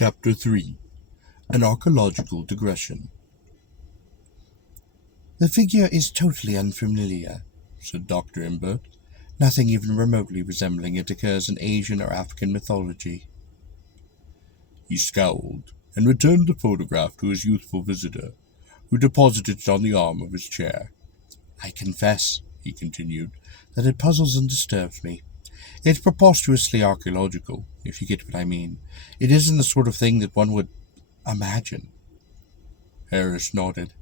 Chapter 3. An Archaeological Digression. "The figure is totally unfamiliar," said Dr. Imbert. "Nothing even remotely resembling it occurs in Asian or African mythology." He scowled, and returned the photograph to his youthful visitor, who deposited it on the arm of his chair. "I confess," he continued, "that it puzzles and disturbs me. It's preposterously archaeological, if you get what I mean. It isn't the sort of thing that one would imagine." Harris nodded.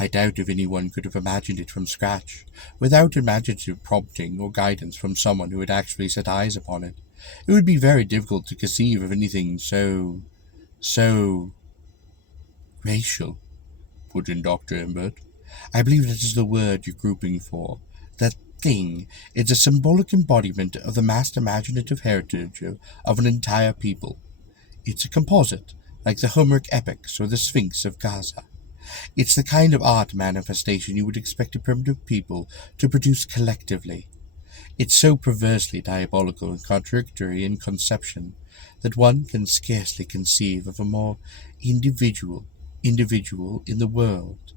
"I doubt if anyone could have imagined it from scratch, without imaginative prompting or guidance from someone who had actually set eyes upon it. It would be very difficult to conceive of anything so racial," put in Dr. Imbert. "I believe that is the word you're grouping for. That thing is a symbolic embodiment of the massed imaginative heritage of an entire people. It's a composite, like the Homeric epics or the Sphinx of Gaza. It's the kind of art manifestation you would expect a primitive people to produce collectively. It's so perversely diabolical and contradictory in conception that one can scarcely conceive of a more individual in the world,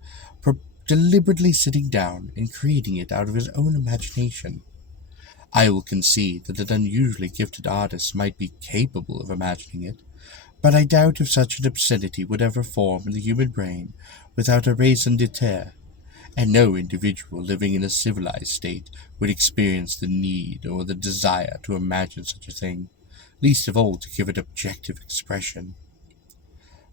deliberately sitting down and creating it out of his own imagination. I will concede that an unusually gifted artist might be capable of imagining it, but I doubt if such an obscenity would ever form in the human brain without a raison d'etre, and no individual living in a civilized state would experience the need or the desire to imagine such a thing, least of all to give it objective expression.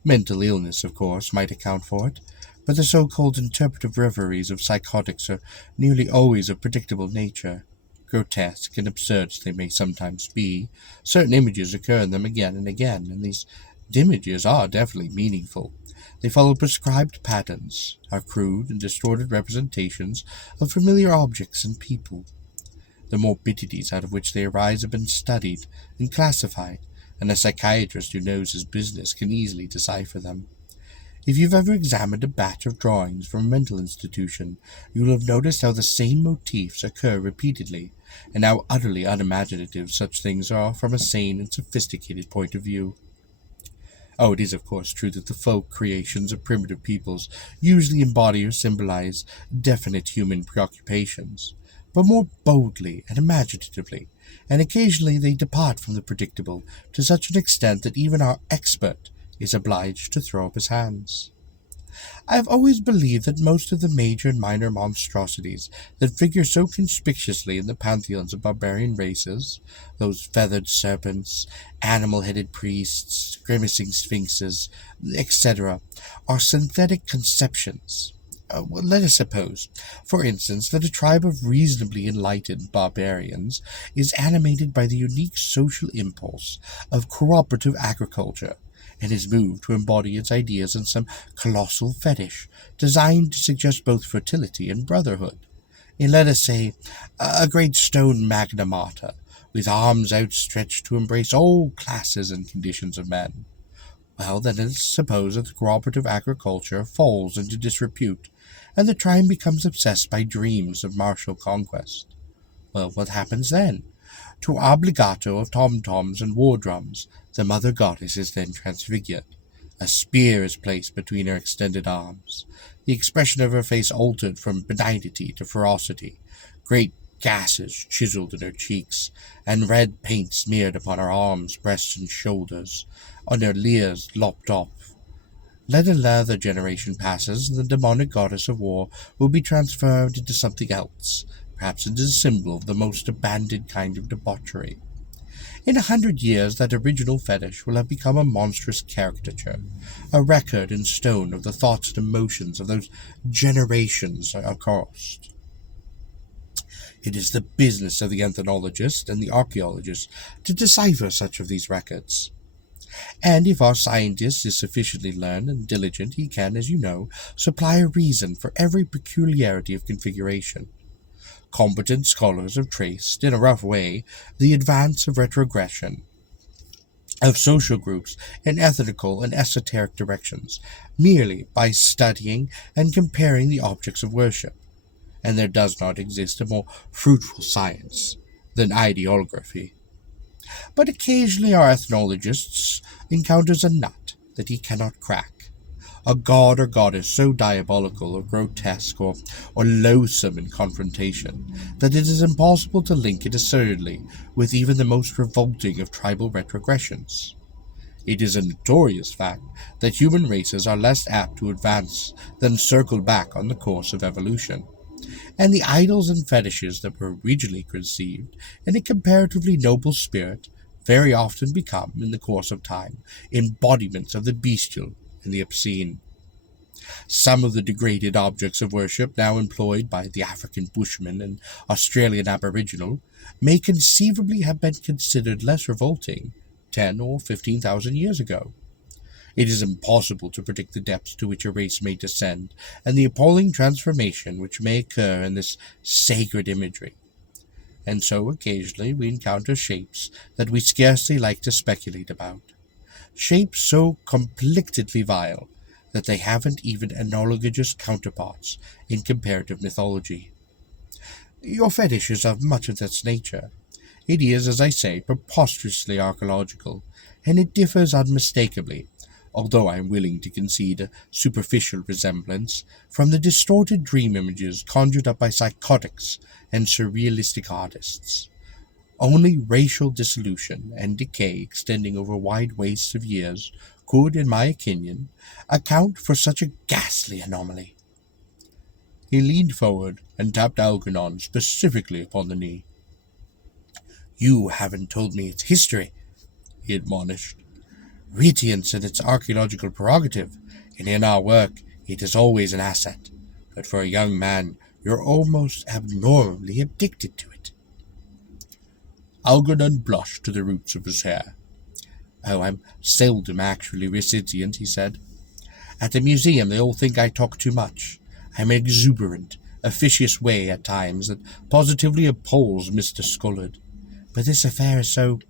Mental illness, of course, might account for it, but the so-called interpretive reveries of psychotics are nearly always of predictable nature. Grotesque and absurd as they may sometimes be, certain images occur in them again and again, and these images are definitely meaningful. They follow prescribed patterns, are crude and distorted representations of familiar objects and people. The morbidities out of which they arise have been studied and classified, and a psychiatrist who knows his business can easily decipher them. If you've ever examined a batch of drawings from a mental institution, you will have noticed how the same motifs occur repeatedly, and how utterly unimaginative such things are from a sane and sophisticated point of view. Oh, it is of course true that the folk creations of primitive peoples usually embody or symbolize definite human preoccupations, but more boldly and imaginatively, and occasionally they depart from the predictable to such an extent that even our expert is obliged to throw up his hands. I have always believed that most of the major and minor monstrosities that figure so conspicuously in the pantheons of barbarian races, those feathered serpents, animal-headed priests, grimacing sphinxes, etc., are synthetic conceptions. Let us suppose, for instance, that a tribe of reasonably enlightened barbarians is animated by the unique social impulse of cooperative agriculture, and is moved to embody its ideas in some colossal fetish designed to suggest both fertility and brotherhood. In, let us say, a great stone Magna Mater, with arms outstretched to embrace all classes and conditions of men. Well, then let us suppose that the cooperative agriculture falls into disrepute, and the tribe becomes obsessed by dreams of martial conquest. Well, what happens then? To obligato of tom-toms and war-drums, the mother goddess is then transfigured. A spear is placed between her extended arms, the expression of her face altered from benignity to ferocity, great gashes chiseled in her cheeks, and red paint smeared upon her arms, breasts, and shoulders, on her ears lopped off. Let another generation passes, and the demonic goddess of war will be transformed into something else, perhaps into a symbol of the most abandoned kind of debauchery. In 100 years, that original fetish will have become a monstrous caricature, a record in stone of the thoughts and emotions of those generations across. It is the business of the ethnologist and the archaeologist to decipher such of these records. And if our scientist is sufficiently learned and diligent, he can, as you know, supply a reason for every peculiarity of configuration. Competent scholars have traced, in a rough way, the advance of retrogression of social groups in ethnical and esoteric directions, merely by studying and comparing the objects of worship, and there does not exist a more fruitful science than ideography. But occasionally our ethnologist encounters a nut that he cannot crack, a god or goddess so diabolical or grotesque or loathsome in confrontation that it is impossible to link it assertedly with even the most revolting of tribal retrogressions. It is a notorious fact that human races are less apt to advance than circle back on the course of evolution, and the idols and fetishes that were originally conceived in a comparatively noble spirit very often become, in the course of time, embodiments of the bestial and the obscene. Some of the degraded objects of worship now employed by the African Bushman and Australian Aboriginal may conceivably have been considered less revolting 10 or 15,000 years ago. It is impossible to predict the depths to which a race may descend, and the appalling transformation which may occur in this sacred imagery. And so occasionally we encounter shapes that we scarcely like to speculate about. Shapes so conflictedly vile that they haven't even analogous counterparts in comparative mythology. Your fetish is of much of this nature. It is, as I say, preposterously archaeological, and it differs unmistakably, although I am willing to concede a superficial resemblance, from the distorted dream images conjured up by psychotics and surrealistic artists. Only racial dissolution and decay extending over wide wastes of years could, in my opinion, account for such a ghastly anomaly. He leaned forward and tapped Algernon specifically upon the knee. "You haven't told me its history," he admonished. "Retience in its archaeological prerogative, and in our work it is always an asset, but for a young man you're almost abnormally addicted to it." Algernon blushed to the roots of his hair. "Oh, I'm seldom actually recipient," he said. "At the museum they all think I talk too much. I'm an exuberant, officious way at times that positively appalls Mr. Scullard. But this affair is so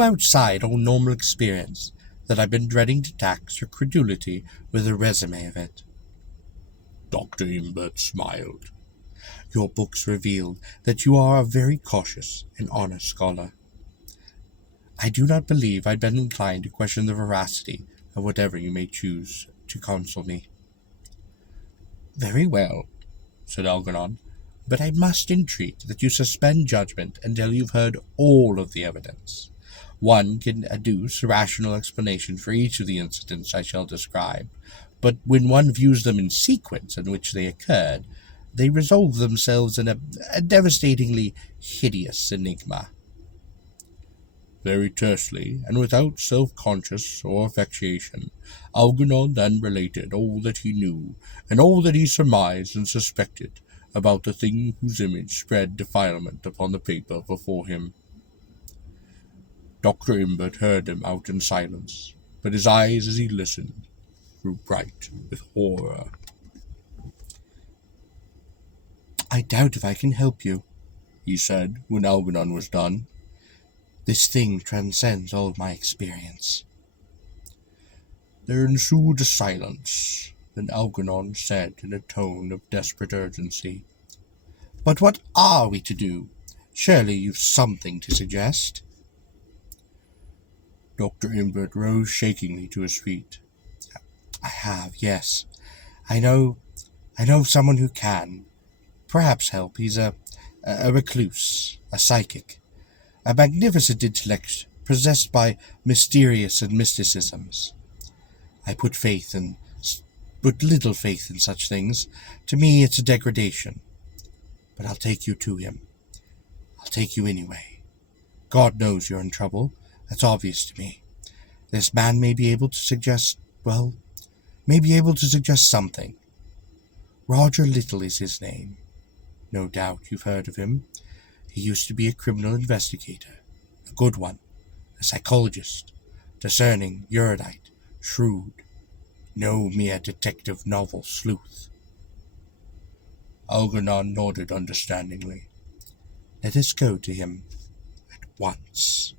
outside all normal experience that I've been dreading to tax your credulity with a resume of it." Dr. Imbert smiled. "Your books reveal that you are a very cautious and honest scholar. I do not believe I'd been inclined to question the veracity of whatever you may choose to counsel me." "Very well," said Algernon, "but I must entreat that you suspend judgment until you've heard all of the evidence. One can adduce a rational explanation for each of the incidents I shall describe, but when one views them in sequence in which they occurred, they resolve themselves in a devastatingly hideous enigma." Very tersely, and without self-conscious or affectation, Algernon then related all that he knew, and all that he surmised and suspected, about the thing whose image spread defilement upon the paper before him. Dr. Imbert heard him out in silence, but his eyes, as he listened, grew bright with horror. "I doubt if I can help you," he said, when Algernon was done. "This thing transcends all my experience." There ensued a silence. Then Algernon said in a tone of desperate urgency, "But what are we to do? Surely you've something to suggest?" Dr. Imbert rose shakingly to his feet. "I have, yes. I know someone who can perhaps help. He's a recluse, a psychic, a magnificent intellect possessed by mysterious and mysticisms. I put little faith in such things. To me it's a degradation. But I'll take you to him. I'll take you anyway. God knows you're in trouble. That's obvious to me. This man may be able to suggest, something. Roger Little is his name. No doubt you've heard of him. He used to be a criminal investigator, a good one, a psychologist, discerning, erudite, shrewd, no mere detective novel sleuth." Algernon nodded understandingly. "Let us go to him at once."